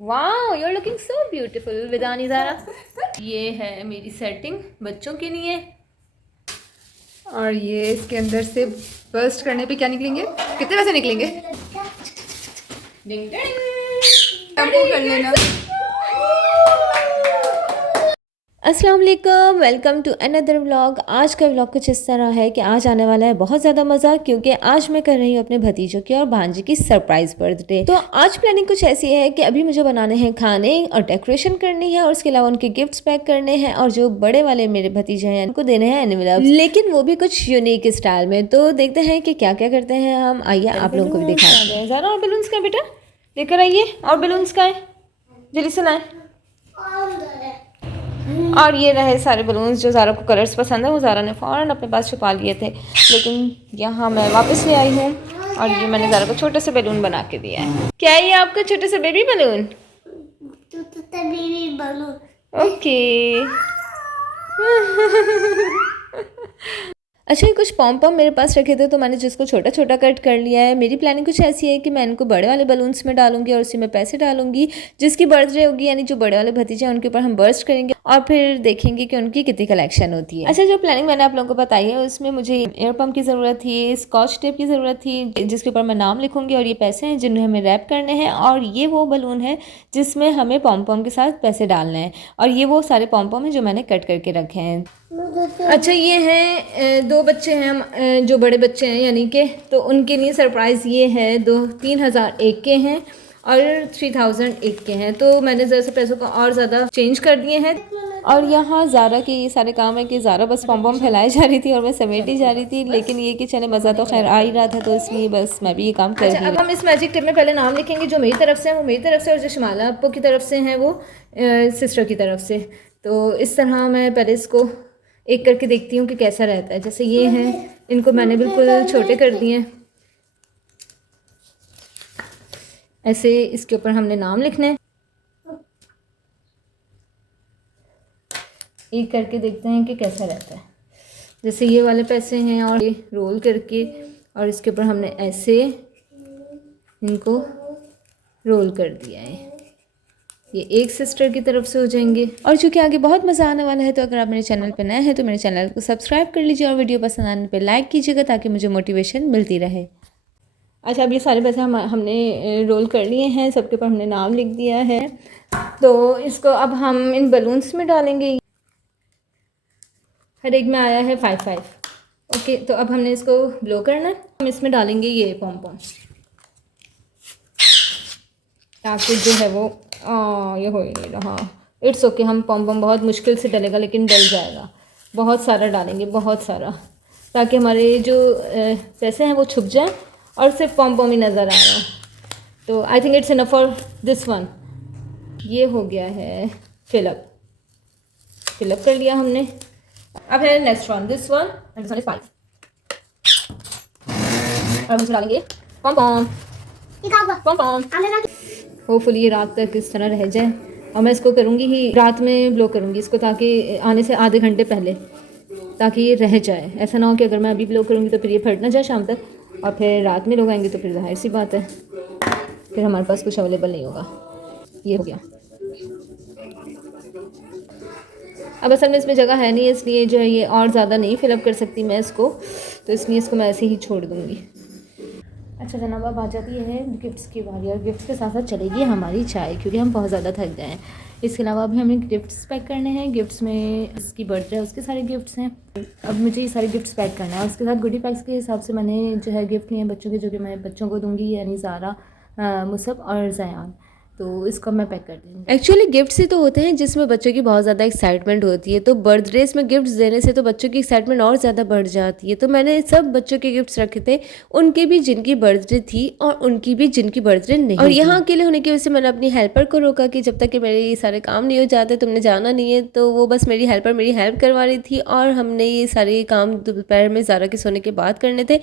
वाह, you are looking so beautiful विदानी ज़ारा। ये है मेरी सेटिंग बच्चों के लिए। और ये इसके अंदर से बर्स्ट करने पे क्या निकलेंगे, कितने पैसे निकलेंगे? डिंग डिंग। टम्पो कर लेना। अस्सलाम वालेकुम, वेलकम टू अनदर व्लॉग। आज का व्लॉग कुछ इस तरह है कि आज आने वाला है बहुत ज़्यादा मज़ा, क्योंकि आज मैं कर रही हूँ अपने भतीजों की और भांजी की सरप्राइज़ बर्थडे। तो आज प्लानिंग कुछ ऐसी है कि अभी मुझे बनाने हैं खाने और डेकोरेशन करनी है और उसके अलावा उनके गिफ्ट्स पैक करने हैं और जो बड़े वाले मेरे भतीजे हैं उनको देने हैं एनवेलप्स, लेकिन वो भी कुछ यूनिक स्टाइल में। तो देखते हैं कि क्या क्या करते हैं हम। आइए आप लोगों को भी दिखाते हैं। ज़रा और बलून्स का बेटा लेकर आइए, और बलून्स का है, जल्दी से लाएं। और ये रहे सारे बलून्स जो ज़ारा को कलर्स पसंद है, वो ज़ारा ने फ़ौरन अपने पास छुपा लिए थे, लेकिन यहाँ मैं वापस ले आई हूँ। और ये मैंने ज़ारा को छोटे से बैलून बना के दिया है। क्या है ये आपका छोटे से baby balloon? Baby balloon. Okay. अच्छा, ये कुछ पॉम पॉम मेरे पास रखे थे तो मैंने जिसको छोटा छोटा कट कर लिया है। मेरी प्लानिंग कुछ ऐसी है कि मैं इनको बड़े वाले बलून्स में डालूंगी और उसी में पैसे डालूंगी। जिसकी बर्थडे होगी, यानी जो बड़े वाले भतीजे हैं, उनके ऊपर हम बर्स्ट करेंगे और फिर देखेंगे कि उनकी कितनी कलेक्शन होती है। अच्छा, जो प्लानिंग मैंने आप लोगों को बताई है उसमें मुझे एयर पम्प की ज़रूरत थी, स्कॉच टेप की ज़रूरत थी जिसके ऊपर मैं नाम लिखूंगी, और ये पैसे हैं जिन्हें हमें रैप करने हैं, और ये वो बलून है जिसमें हमें पॉम पॉम के साथ पैसे डालने हैं, और ये वो सारे पॉम पॉम हैं जो मैंने कट करके रखे हैं। अच्छा, ये हैं दो बच्चे हैं जो बड़े बच्चे हैं यानी कि, तो उनके लिए सरप्राइज़ ये है। 3,000 एक के हैं और 3,000 एक के हैं, तो मैंने ज़रा से पैसों को और ज़्यादा चेंज कर दिए हैं। और यहाँ ज़ारा के ये सारे काम है कि ज़ारा बस पॉम पॉम फैलाई जा रही थी और मैं समेटी जा रही थी, लेकिन ये कि चले मज़ा तो खैर आ ही रहा था, तो इसलिए बस मैं भी ये काम कर रही हूँ। अब हम इस मैजिक टिप में पहले नाम लिखेंगे, जो मेरी तरफ से है वो मेरी तरफ से, और जो शमाला अप्पू की तरफ से हैं वो सिस्टर की तरफ से। तो इस तरह मैं पहले इसको एक करके देखती हूँ कि कैसा रहता है। जैसे ये हैं, इनको मैंने बिल्कुल छोटे कर दिए। ऐसे इसके ऊपर हमने नाम लिखने हैं। एक करके देखते हैं कि कैसा रहता है। जैसे ये वाले पैसे हैं और ये रोल करके, और इसके ऊपर हमने ऐसे इनको रोल कर दिया है। ये एक सिस्टर की तरफ से हो जाएंगे। और चूँकि आगे बहुत मज़ा आने वाला है, तो अगर आप मेरे चैनल पर नए हैं तो मेरे चैनल को सब्सक्राइब कर लीजिए और वीडियो पसंद आने पर लाइक कीजिएगा, ताकि मुझे मोटिवेशन मिलती रहे। अच्छा, अब ये सारे पैसे हमने रोल कर लिए हैं, सबके ऊपर हमने नाम लिख दिया है। तो इसको अब हम इन बलून्स में डालेंगे। हर एक में आया है 5-5। ओके, तो अब हमने इसको ब्लो करना है। हम इसमें डालेंगे ये पॉम पॉम, ताकि जो है वो ये हो ही नहीं रहा। इट्स ओके, हम पॉम पॉम बहुत मुश्किल से डलेगा, लेकिन डल जाएगा। बहुत सारा डालेंगे, बहुत सारा, ताकि हमारे जो पैसे हैं वो छुप जाएं और सिर्फ पॉम पॉम ही नज़र आ रहा हो। तो I think it's enough for this one. ये हो गया है फिलअप कर लिया हमने। अब है next one, this one and this one is 5। अब इसमें डालेंगे पॉम पॉम पॉम पॉम। होपफुली ये रात तक इस तरह रह जाए, और मैं इसको करूँगी ही रात में ब्लो करूँगी इसको, ताकि आने से आधे घंटे पहले, ताकि ये रह जाए। ऐसा ना हो कि अगर मैं अभी ब्लो करूँगी तो फिर ये फट ना जाए शाम तक, और फिर रात में लोग आएंगे तो फिर जाहिर सी बात है फिर हमारे पास कुछ अवेलेबल नहीं होगा। ये हो गया। अब असल में इसमें जगह है नहीं, इसलिए जो है ये और ज़्यादा नहीं फिलअप कर सकती मैं इसको, तो इसलिए इसको मैं ऐसे ही छोड़ दूँगी। अच्छा जनाब, अब आ जाती है गिफ्ट्स की बारी, और गिफ्ट्स के साथ साथ चलेगी हमारी चाय, क्योंकि हम बहुत ज़्यादा थक गए हैं। इसके अलावा अभी हमें गिफ्ट्स पैक करने हैं। गिफ्ट्स में इसकी बर्थडे है उसके सारे गिफ्ट्स हैं। अब मुझे ये सारे गिफ्ट्स पैक करना है। उसके साथ गुडी पैक्स के हिसाब से मैंने जो है गिफ्ट लिए हैं बच्चों के, जो कि मैं बच्चों को दूँगी, यानी ज़ारा, मुसब और ज़यान। तो इसको मैं पैक कर दूँगी। एक्चुअली गिफ्ट्स ही तो होते हैं जिसमें बच्चों की बहुत ज़्यादा एक्साइटमेंट होती है, तो बर्थडेज में गिफ्ट्स देने से तो बच्चों की एक्साइटमेंट और ज़्यादा बढ़ जाती है। तो मैंने सब बच्चों के गिफ्ट्स रखे थे, उनके भी जिनकी बर्थडे थी और उनकी भी जिनकी बर्थडे नहीं। और यहाँ अकेले होने की वजह से मैंने अपनी हेल्पर को रोका कि जब तक कि मेरे ये सारे काम नहीं हो जाते तुमने जाना नहीं है। तो वो बस मेरी हेल्पर मेरी हेल्प करवा रही थी, और हमने ये सारे काम दोपहर में ज़ारा के सोने के बाद करने थे।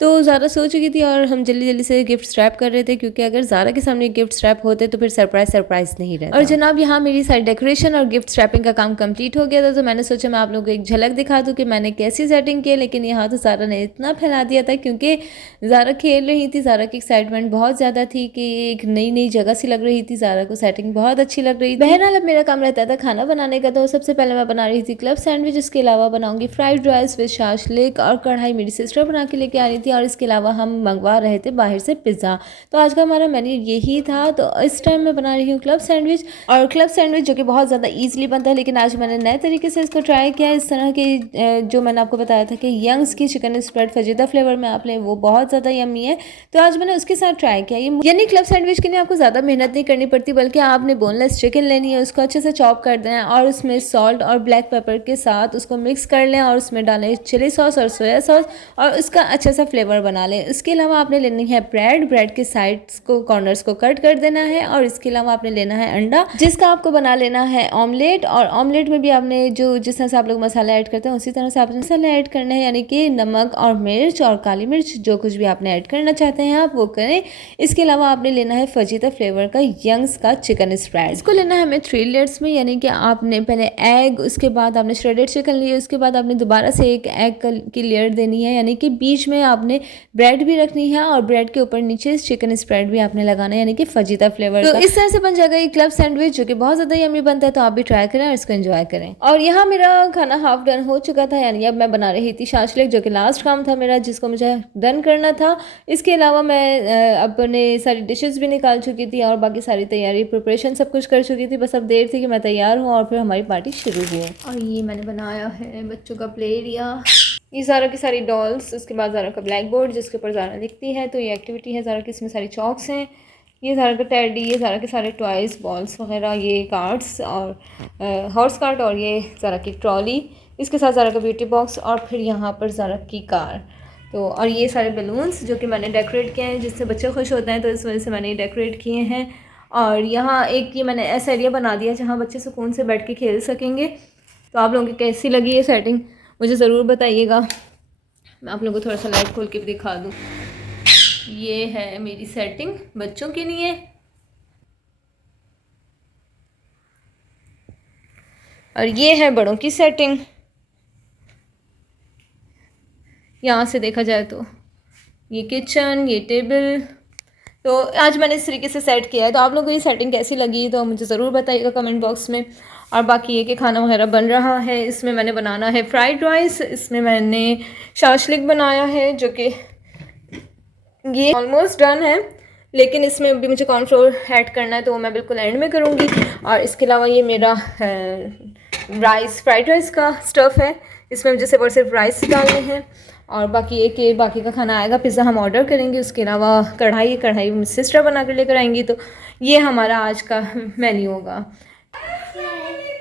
तो ज़ारा सो चुकी थी और हम जल्दी जल्दी से गिफ्ट रैप कर रहे थे, क्योंकि अगर ज़ारा के सामने गिफ्ट रैप होते तो फिर सरप्राइज नहीं रहता। और जनाब यहाँ मेरी सारी डेकोरेशन और गिफ्ट रैपिंग का काम कंप्लीट हो गया था, तो मैंने सोचा मैं आप लोगों को एक झलक दिखा दूँ कि मैंने कैसी सेटिंग की। लेकिन यहाँ तो ज़ारा ने इतना फैला दिया था, क्योंकि ज़ारा खेल रही थी, ज़ारा की एक्साइटमेंट बहुत ज़्यादा थी कि एक नई जगह सी लग रही थी, ज़ारा को सेटिंग बहुत अच्छी लग रही थी। बहरहाल अब मेरा काम रहता था खाना बनाने का, तो सबसे पहले मैं बना रही थी क्लब सैंडविच। इसके अलावा बनाऊंगी फ्राइड राइस विद शाशलिक, और कढ़ाई मेरी सिस्टर बना के लेके आ रही थी, और इसके अलावा हम मंगवा रहे थे बाहर से पिज़्ज़ा। तो आज का हमारा मेन्यू यही था। तो इस टाइम मैं बना रही हूँ क्लब सैंडविच, और क्लब सैंडविच जो कि बहुत ज़्यादा ईजिली बनता है, लेकिन आज मैंने नए तरीके से इसको ट्राई किया। इस तरह के जो मैंने आपको बताया था कि यंग्स की चिकन स्प्रेड फजीदा फ्लेवर में आप लें, वो बहुत ज़्यादा यम्मी है, तो आज मैंने उसके साथ ट्राई किया। यानी क्लब सैंडविच के लिए आपको ज़्यादा मेहनत नहीं करनी पड़ती, बल्कि आपने बोनलेस चिकन लेनी है, उसको अच्छे से चॉप कर देना है, और उसमें सॉल्ट और ब्लैक पेपर के साथ उसको मिक्स कर लें, और उसमें डालें चिली सॉस और सोया सॉस, और उसका अच्छा सा फ्लेवर बना लें। इसके अलावा आपने लेनी है ब्रेड के साइड्स को, कॉर्नर्स को कट कर देना है, और इसके अलावा आपने लेना है अंडा, जिसका आपको बना लेना है ऑमलेट। और ऑमलेट में भी आपने जिस तरह से आप लोग मसाला ऐड करते हैं उसी तरह से आपने मसाला ऐड करना है, यानी कि नमक और मिर्च और काली मिर्च, जो कुछ भी आपने ऐड करना चाहते हैं आप वो करें। इसके अलावा आपने लेना है फजीता फ्लेवर का यंग्स का चिकन स्प्रेड। इसको लेना है हमें 3 लेयर्स में, यानी कि आपने पहले एग, उसके बाद आपने श्रेडेड चिकन लिए, उसके बाद आपने दोबारा से एक एग की लेयर देनी है, यानी कि बीच में आपने ब्रेड भी रखनी है, और ब्रेड के ऊपर नीचे चिकन स्प्रेड भी आपने लगाना है, यानी कि फजीता फ्लेवर का। तो इस तरह से बन जाएगा ये क्लब सैंडविच, जो कि बहुत ज़्यादा यम्मी बनता है। तो आप भी ट्राई करें और इसको एंजॉय करें। और यहाँ मेरा खाना हाफ डन हो चुका था, यानी अब मैं बना रही थी शाशलिक, जो कि लास्ट काम था मेरा, जिसको मुझे डन करना था। इसके अलावा मैं अपने सारी डिशेस भी निकाल चुकी थी, और बाकी सारी तैयारी प्रिपरेशन सब कुछ कर चुकी थी। बस अब देर थी कि मैं तैयार हूँ और फिर हमारी पार्टी शुरू हुई। और ये मैंने बनाया है बच्चों का प्ले एरिया, ये ज़ारा की सारी डॉल्स, उसके बाद ज़ारा का ब्लैक बोर्ड जिसके ऊपर ज़ारा लिखती है, तो ये एक्टिविटी है ज़ारा की। इसमें सारी चॉक्स हैं, ये ज़ारा का टेडी, ये ज़ारा के सारे टॉयज़, बॉल्स वगैरह, ये कार्ड्स और हॉर्स कार्ट, और ये ज़ारा की ट्रॉली, इसके साथ ज़ारा का ब्यूटी बॉक्स, और फिर यहाँ पर ज़ारा की कार। तो और ये सारे बलून्स जो कि मैंने डेकोरेट किए हैं, जिससे बच्चे खुश होते हैं, तो इस वजह से मैंने ये डेकोरेट किए हैं। और यहाँ एक ये मैंने ऐसा एरिया बना दिया जहाँ बच्चे सुकून से बैठ के खेल सकेंगे। तो आप लोगों की कैसी लगी ये सेटिंग मुझे ज़रूर बताइएगा। मैं आप लोगों को थोड़ा सा लाइट खोल के भी दिखा दूँ। ये है मेरी सेटिंग बच्चों के लिए, और ये है बड़ों की सेटिंग। यहाँ से देखा जाए तो ये किचन, ये टेबल, तो आज मैंने इस तरीके से सेट किया है। तो आप लोगों को ये सेटिंग कैसी लगी तो मुझे ज़रूर बताइएगा कमेंट बॉक्स में। और बाकी ये कि खाना वगैरह बन रहा है, इसमें मैंने बनाना है फ्राइड राइस, इसमें मैंने शाशलिक बनाया है, जो कि ये ऑलमोस्ट डन है, लेकिन इसमें भी मुझे कॉर्नफ्लोर ऐड करना है, तो वो मैं बिल्कुल एंड में करूँगी। और इसके अलावा ये मेरा फ्राइड राइस का स्टफ़ है, इसमें मुझे सिर्फ राइस डालने हैं। और बाकी ये कि बाकी का खाना आएगा, पिज़्ज़ा हम ऑर्डर करेंगे। उसके अलावा कढ़ाई सिस्टर बना कर लेकर आएंगी। तो ये हमारा आज का मेन्यू होगा।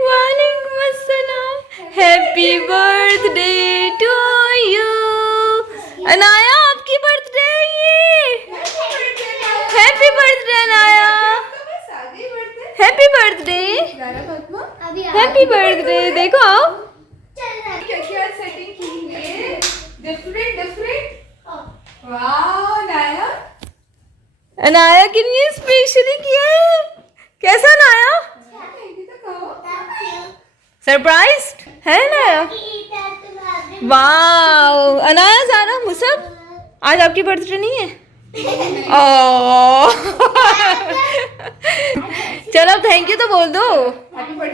वालेकुम अस्सलाम, happy birthday to you. Anaya आपकी बर्थडे, ये happy birthday Anaya, happy birthday, happy birthday. देखो आओ क्या सेटिंग की है, डिफरेंट वाओ नाया, अनाया के लिए स्पेशली किया है। कैसा अनाया, सरप्राइज है अनाया? वाओ अनाया, ज़ारा, मुसब, आज आपकी बर्थडे नहीं है? चलो थैंक यू तो बोल दो।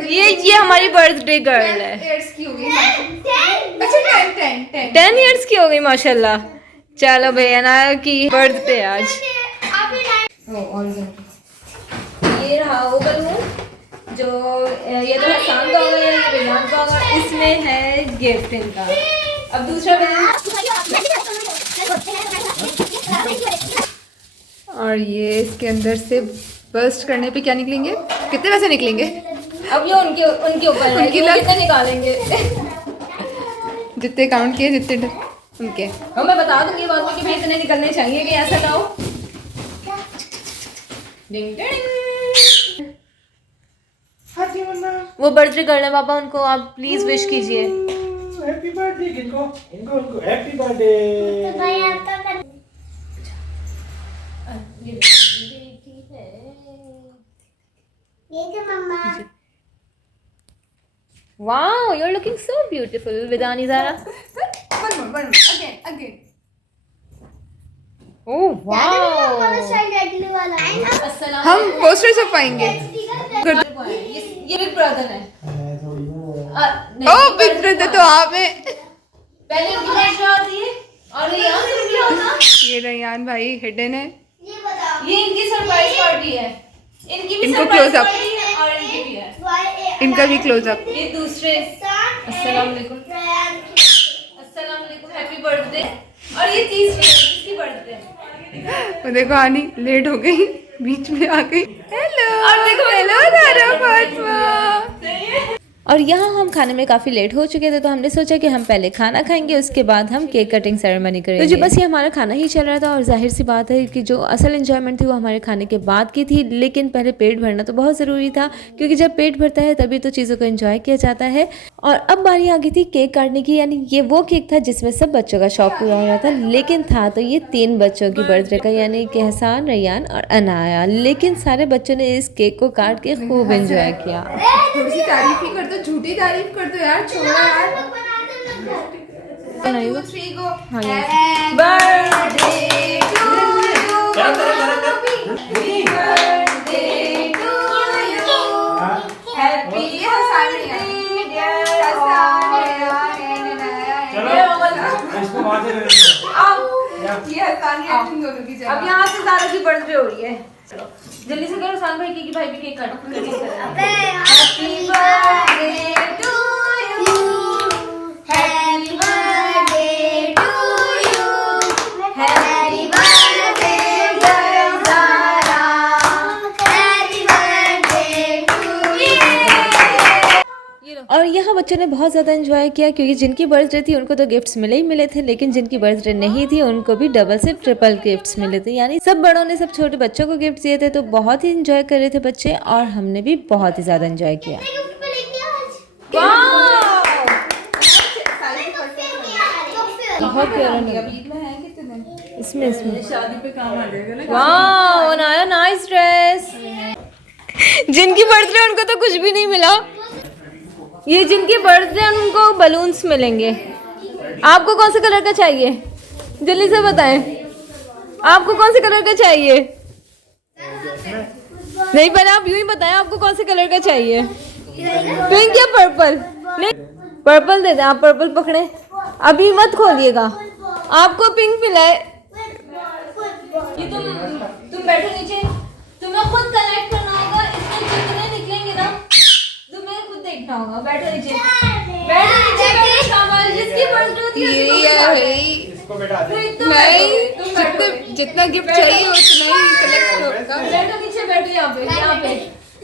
ये हमारी बर्थडे गर्ल है, 10 इयर्स की हो गई माशाल्लाह। चलो भैया अनाया की बर्थडे आज। ये रहा वो बलून, जो ये तो हसान का होगा, ये रियान का होगा, इसमें है गिफ्ट इनका। अब दूसरा बलून, और ये इसके अंदर से बर्स्ट करने पे क्या निकलेंगे, कितने पैसे निकलेंगे? अब ये उनके ऊपर है कि वो कितने निकालेंगे। जितने काउंट किए जितने उनके, और मैं बता दूंगी बाद में कि भाई इतने निकलने चाहिए, कि ऐसा ना हो। डिंग डिंग। वो बर्थडे गर्ल है पापा, उनको आप प्लीज विश कीजिए। हैप्पी बर्थडे, इनको happy birthday. Wow, you're looking so beautiful, Vidani Zara. One more. Again. Oh wow. हम पोस्टर छपाएंगे। ये बिग ब्रदर है। ओ बिग ब्रदर तो आप हैं। पहले इनकी होती है और ये यहाँ से भी होता। ये रैयान भाई हिडन है। ये इनकी सरप्राइज पार्टी है। इनकी भी इनको सरप्राइज close up। पार्टी है और इनकी भी है। इनका भी क्लोज अप। ये दूसरे अस्सलाम वालेकुम। अस्सलाम वालेकुम, हैप्पी बर्थडे। और ये तीसरी है, इसकी बर्थडे है। वो देखो आनी लेट हो गई, बीच में आ गई। हेलो और देखो हेलो दारा फातिमा। और यहाँ हम खाने में काफ़ी लेट हो चुके थे, तो हमने सोचा कि हम पहले खाना खाएंगे, उसके बाद हम केक कटिंग सेरेमनी करेंगे। तो जो बस ये हमारा खाना ही चल रहा था, और जाहिर सी बात है कि जो असल एंजॉयमेंट थी वो हमारे खाने के बाद की थी, लेकिन पहले पेट भरना तो बहुत ज़रूरी था, क्योंकि जब पेट भरता है तभी तो चीज़ों को एंजॉय किया जाता है। और अब बारी आ गई थी केक काटने की, यानी ये वो केक था जिसमें सब बच्चों का शौक पूरा हो रहा था, लेकिन था तो ये 3 बच्चों की बर्थडे का, यानी कि हसान, रैयान और अनाया। लेकिन सारे बच्चों ने इस केक को काट के खूब एंजॉय किया। थोड़ी सी तारीफ ही कर दो, झूठी तारीफ कर दो यार, छोड़ो यार। 1 2 3 go. Birthday to you, happy birthday to you, happy birthday dear Hasaniya. इसको वहां से ये हसानिया तुम दोनों की जगह। अब यहाँ से ज़ारा की बर्थडे हो रही है, जल्दी से करो सान भाई की भाई भी केक काटो। Happy birthday to you, happy birthday to you, happy birthday dear Zara, happy birthday to you. और यहाँ बच्चों ने बहुत ज़्यादा एंजॉय किया, क्योंकि जिनकी बर्थडे थी उनको तो गिफ्ट्स मिले ही मिले थे, लेकिन जिनकी बर्थडे नहीं थी उनको भी डबल से ट्रिपल गिफ्ट्स मिले थे। यानी सब बड़ों ने सब छोटे बच्चों को गिफ्ट दिए थे, तो बहुत ही एंजॉय कर रहे थे बच्चे, और हमने भी बहुत ही ज़्यादा एंजॉय किया। बहुत प्यारा इसमें शादी पे काम आ जाएगा ना। वाह, अनाया नाइस ड्रेस। जिनकी बर्थडे उनको तो कुछ भी नहीं मिला। ये जिनकी बर्थडे उनको बलून्स मिलेंगे। आपको कौन से कलर का चाहिए, जल्दी से बताएं, आपको कौन से कलर का चाहिए? नहीं, पहले आप यूं ही बताएं आपको कौन से कलर का चाहिए, पिंक या पर्पल? नहीं, पर्पल दे दें, आप पर्पल पकड़े, अभी मत खोलिएगा, आपको पिंक मिला है। ये तुम बैठो नीचे, तुम्हें खुद कलेक्ट करना होगा, इसमें जितने निकलेंगे ना तुम्हें खुद देखना होगा। बैठो नीचे, बैठो नीचे, सामान जिसकी बर्थडे होती है इसको बैठा दे। नहीं, जितना गिफ्ट चाहिए उतना ही कलेक्ट होगा। बैठो नीचे, बैठो यहाँ पे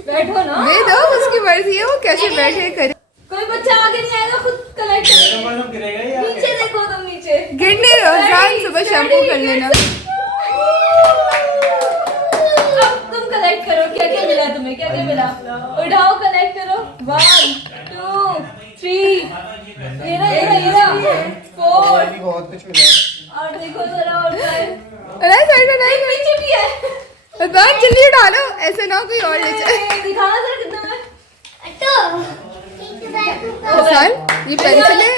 बैठो ना। दे दो, उसकी मर्जी है, वो कैसे बैठे करे। कोई बच्चा आगे नहीं आएगा, खुद कलेक्ट करेगा। मालूम गिरेगा ये नीचे देखो, तुम नीचे गिरने दो, शाम सुबह शैम्पू कर लेना। अब तुम कलेक्ट करो, क्या क्या मिला तुम्हें, क्या क्या मिला, उठाओ, कलेक्ट करो। 1 2 3, ये रहा 4, बहुत कुछ मिला है। और देखो जरा, और क्या है, अरे साइड में पीछे भी है। बात जल्दी डालो, ऐसे ना कोई और ले जाए। दिखाना जरा कितना है। हसन, ये पेंसिल है।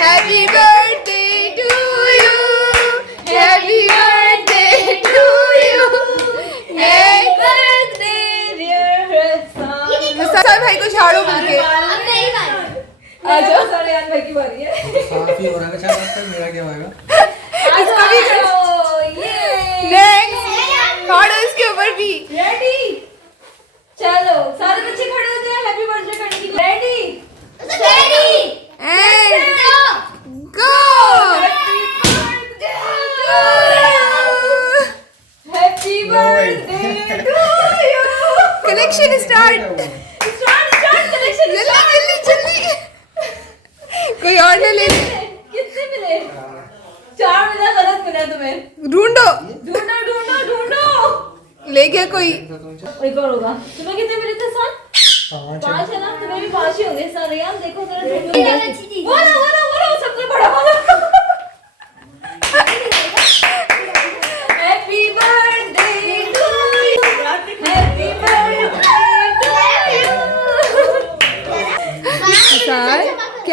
Happy birthday to you, happy birthday to you, happy birthday dear Hasan. Hasan भाई को झाड़ो मिलके। आ जाओ, सारे यार भाई की बारी है। साफ ही हो रहा है, अच्छा बात है, मेरा क्या होएगा? इसको भी नेक्स्ट झाड़ो, इसके ऊपर भी। रेडी, चलो सारे बच्चे खड़े हो जाए हैप्पी बर्थडे करने के लिए। Ready and go. Happy birthday to you. Collection start. Start collection. जल्दी जल्दी, कोई और ना ले ले। कितने मिले? 4 मिला, गलत मिला तुम्हें। ढूंढो ढूंढो ढूंढो ढूंढो। ले गया कोई। एक और होगा। तुम्हें कितने मिले थे सर? 5 है ना, तुम्हें भी 5 ही होंगे सारे। यार देखो जरा, वो ना सबसे बड़ा वाला। Happy birthday to you, happy birthday to you,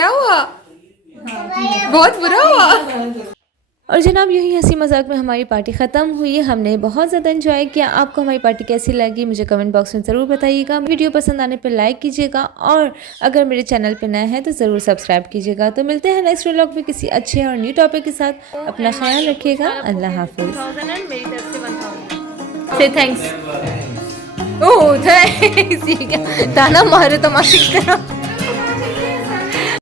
क्या हुआ? बहुत बुरा हुआ। और जनाब यही हंसी मजाक में हमारी पार्टी ख़त्म हुई। हमने बहुत ज़्यादा एंजॉय किया। आपको हमारी पार्टी कैसी लगी मुझे कमेंट बॉक्स में ज़रूर बताइएगा। वीडियो पसंद आने पर लाइक कीजिएगा और अगर मेरे चैनल पे नए हैं तो ज़रूर सब्सक्राइब कीजिएगा। तो मिलते हैं नेक्स्ट व्लॉग में किसी अच्छे और न्यू टॉपिक के साथ। अपना ख्याल रखिएगा। अल्लाह हाफिज़। से थैंक्स। ओह थैंक्स। ताना मारे तमाशे की तरह।